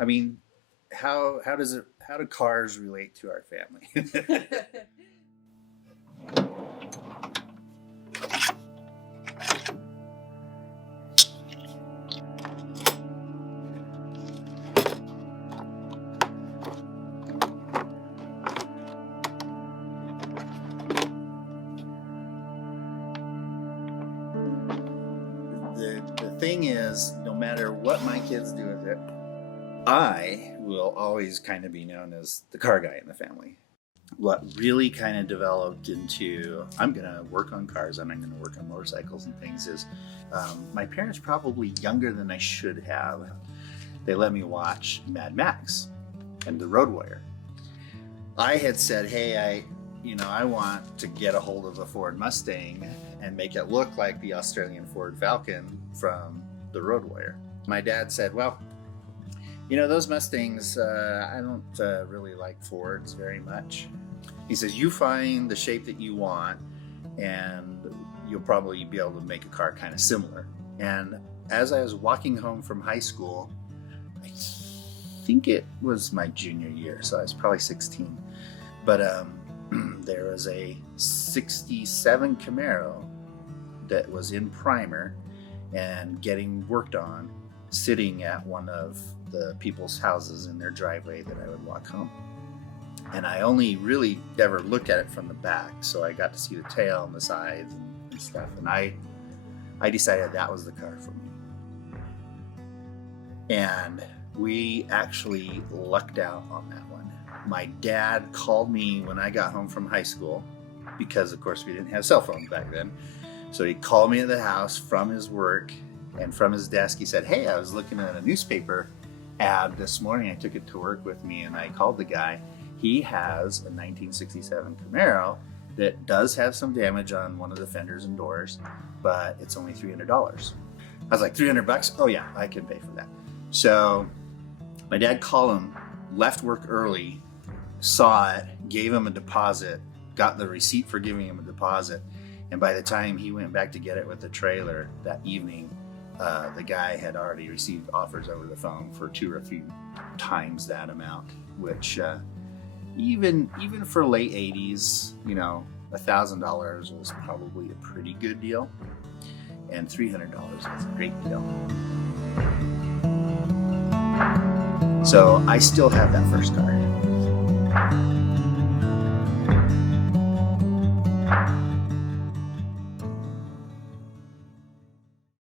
I mean, how do cars relate to our family? The thing is, no matter what my kids do with it, I will always kind of be known as the car guy in the family. What really kind of developed into I'm going to work on cars and I'm going to work on motorcycles and things is my parents, probably younger than I should have, they let me watch Mad Max and The Road Warrior. I had said, hey, I want to get a hold of a Ford Mustang and make it look like the Australian Ford Falcon from The Road Warrior. My dad said, well, those Mustangs, I don't really like Fords very much. He says, you find the shape that you want and you'll probably be able to make a car kind of similar. And as I was walking home from high school, I think it was my junior year, so I was probably 16. But there was a 67 Camaro that was in primer and getting worked on, sitting at one of the people's houses in their driveway that I would walk home. And I only really ever looked at it from the back, so I got to see the tail and the sides and stuff. And I decided that was the car for me. And we actually lucked out on that one. My dad called me when I got home from high school, because of course we didn't have cell phones back then. So he called me at the house from his work, and from his desk he said, hey, I was looking at a newspaper ad this morning. I took it to work with me and I called the guy. He has a 1967 Camaro that does have some damage on one of the fenders and doors, but it's only $300. I was like, $300? Oh yeah, I can pay for that. So my dad called him, left work early, saw it, gave him a deposit, got the receipt for giving him a deposit. And by the time he went back to get it with the trailer that evening, the guy had already received offers over the phone for 2 or 3 times that amount, which even for late 80s, $1,000 was probably a pretty good deal, and $300 was a great deal. So I still have that first car.